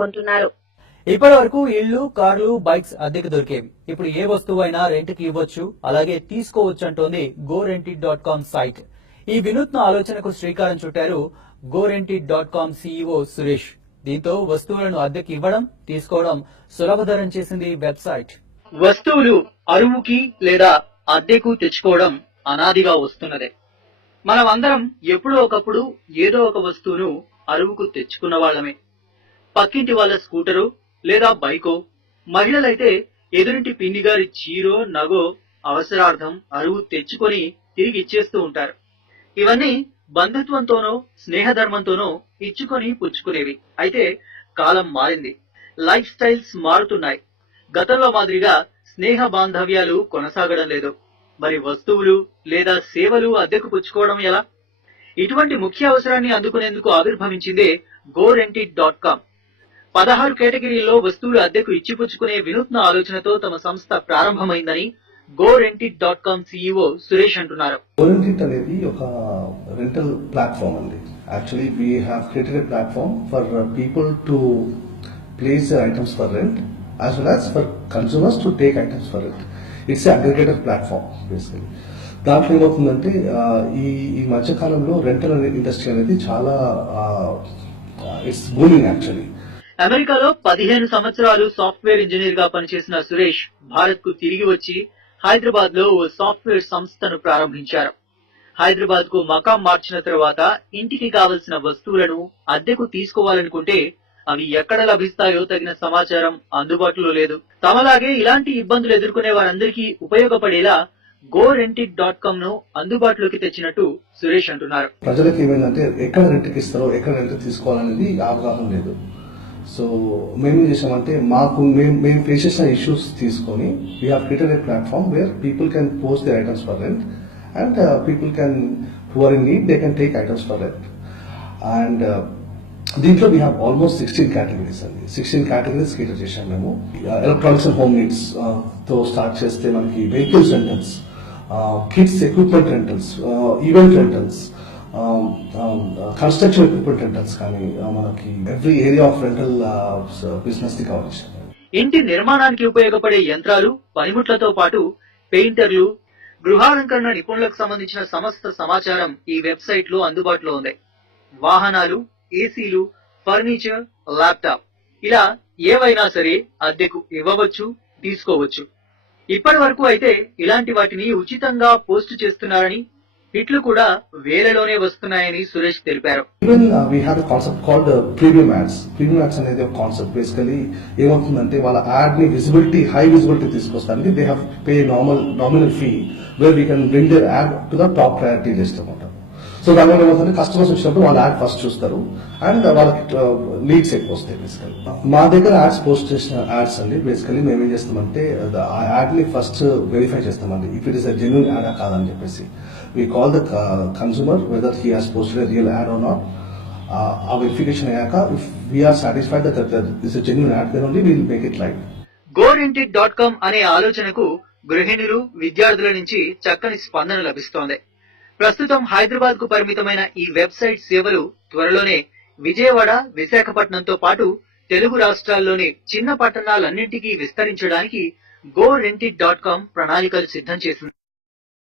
కొంటున్నారు. ఇప్పటి వరకు ఇళ్లు, కార్లు, బైక్స్ అద్దెకు దొరికేవి. ఇప్పుడు ఏ వస్తువు అయినా రెంట్కి ఇవ్వచ్చు, అలాగే తీసుకోవచ్చు అంటోంది GoRentit.com సైట్. ఈ వినూత్న ఆలోచనకు శ్రీకారం చుట్టారు GoRentit.com CEO సురేష్. దీంతో వస్తువులను అద్దెకి ఇవ్వడం, తీసుకోవడం సులభతరం చేసింది వెబ్సైట్. వస్తువులు అరువుకి లేదా అద్దెకు తెచ్చుకోవడం అనాదిగా వస్తున్నదే. మనం అందరం ఎప్పుడో ఒకప్పుడు ఏదో ఒక వస్తువును అరువుకు తెచ్చుకున్న వాళ్ళమే. పక్కింటి వాళ్ళ స్కూటరు లేదా బైకో, మహిళలైతే ఎదురింటి పిన్ని గారి చీరో నగో అవసరార్థం అరువు తెచ్చుకొని తిరిగి ఇచ్చేస్తూ ఉంటారు. ఇవన్నీ బంధుత్వంతోనో స్నేహధర్మంతోనో ఇచ్చుకొని పుచ్చుకునేవి. అయితే కాలం మారింది, లైఫ్ స్టైల్స్ మారుతున్నాయి. గతంలో మాదిరిగా స్నేహ బాంధవ్యాలు కొనసాగడం లేదు. మరి వస్తువులు లేదా సేవలు అద్దెకు పుచ్చుకోవడం ఎలా? ఇటువంటి ముఖ్య అవసరాన్ని అందుకునేందుకు ఆవిర్భవించిందే GoRentit.com. 16 కేటగిరీల్లో వస్తువులు అద్దెకు ఇచ్చిపుచ్చుకునే వినూత్న ఆలోచనతో తమ సంస్థ ప్రారంభమైందని GoRentit.com CEO సురేష్ అంటున్నారు. GoRentit అనేది ఒక రెంటల్ ప్లాట్ఫామ్ అండి. Actually we have created a platform for people to place items for rent as well as for consumers to take items for it. It's an aggregator platform basically. దాంట్లో ఏమవుతుందంటే ఈ మధ్యకాలంలో rental industry అనేది చాలా it's booming actually. అమెరికాలో 15 సంవత్సరాలు software engineer గా పనిచేసిన సురేష్ భారత్ కు తిరిగి వచ్చి హైదరాబాద్ లో ఓ సాఫ్ట్వేర్ సంస్థను ప్రారంభించారు. హైదరాబాద్ కు మకాం మార్చిన తర్వాత ఇంటికి కావలసిన వస్తువులను అద్దెకు తీసుకోవాలనుకుంటే అవి ఎక్కడ లభిస్తాయో తగిన సమాచారం అందుబాటులో లేదు. తమలాగే ఇలాంటి ఇబ్బందులు ఎదుర్కొనే వారందరికీ ఉపయోగపడేలా GoRentit.com ను అందుబాటులోకి తెచ్చినట్టు సురేష్ అంటున్నారు. ప్రజలకు ఏమైందంటే ఎక్కడ రెంట్కి ఇస్తారో, ఎక్కడ రెంట్ తీసుకోవాలనేది అవగాహన లేదు. సో మేమేం చేసామంటే మేము ఫేస్ చేసిన ఇష్యూస్ తీసుకొని we have created a platform where people can post the items for rent and people can who are in need they can take items for rent. And దీంట్లో we have almost 16 categories అండి. 16 categories create చేశాం మేము. Electronics and home needs తో start చేస్తే మనకి vehicles rentals, kids equipment rentals, event rentals, construction equipment rentals, కానీ మనకి every area of rental business ని కవర్ చేశాం. ఇంటి నిర్మాణానికి ఉపయోగపడే యంత్రాలు, పనిముట్లతో పాటు పెయింటర్లు, గృహాలంకరణ నిపుణులకు సంబంధించిన సమస్త సమాచారం ఈ వెబ్సైట్ లో అందుబాటులో ఉంది. వాహనాలు, ఏసీలు, ఫర్నిచర్, ల్యాప్టాప్ ఇలా ఏవైనా సరే అద్దెకు ఇవ్వవచ్చు, తీసుకోవచ్చు. ఇప్పటి వరకు అయితే ఇలాంటి వాటిని ఉచితంగా పోస్ట్ చేస్తున్నారని, హిట్లు కూడా వేలలోనే వస్తున్నాయని సురేష్ తెలిపారు. Even we have a concept called premium ads. Premium ads అనేది ఒక కాన్సెప్ట్. బేసికలీ ఏమవుతుందంటే వాళ్ళ యాడ్ ని విజిబిలిటీ, హై విజిబిలిటీ తీసుకొస్తానికి they have pay nominal fee where we can bring their ad to the top priority list అన్నమాట. So దానివల్ల ఏమవుతుంది, customers వచ్చినప్పుడు వాళ్ళ యాడ్ ఫస్ట్ చూస్తారు అండ్ వాళ్ళకి లీడ్స్ ఎక్కువ వస్తాయి. బేసికలీ మా దగ్గర యాడ్స్ పోస్ట్ చేసిన యాడ్స్ అండి, బేసికలీ మేము ఏం చేస్తామంటే ఆ యాడ్ ని ఫస్ట్ వెరిఫై చేస్తామండి, if it is a genuine ad కాదని చెప్పేసి. We call the consumer whether he has posted a real ad or not. ఆ వెరిఫికేషన్ అయ్యాక if we are satisfied that is a genuine ad, then only will make it live. GoRentit.com అనే ఆలోచనకు గృహిణులు, విద్యార్థుల నుంచి చక్కని స్పందన లభిస్తోంది. ప్రస్తుతం హైదరాబాద్ కు పరిమితమైన ఈ వెబ్సైట్ సేవలు త్వరలోనే విజయవాడ, విశాఖపట్నంతో పాటు తెలుగు రాష్ట్రాల్లోని చిన్న పట్టణాలన్నింటికీ విస్తరించడానికి GoRentit.com ప్రణాళికలు సిద్ధం చేసింది.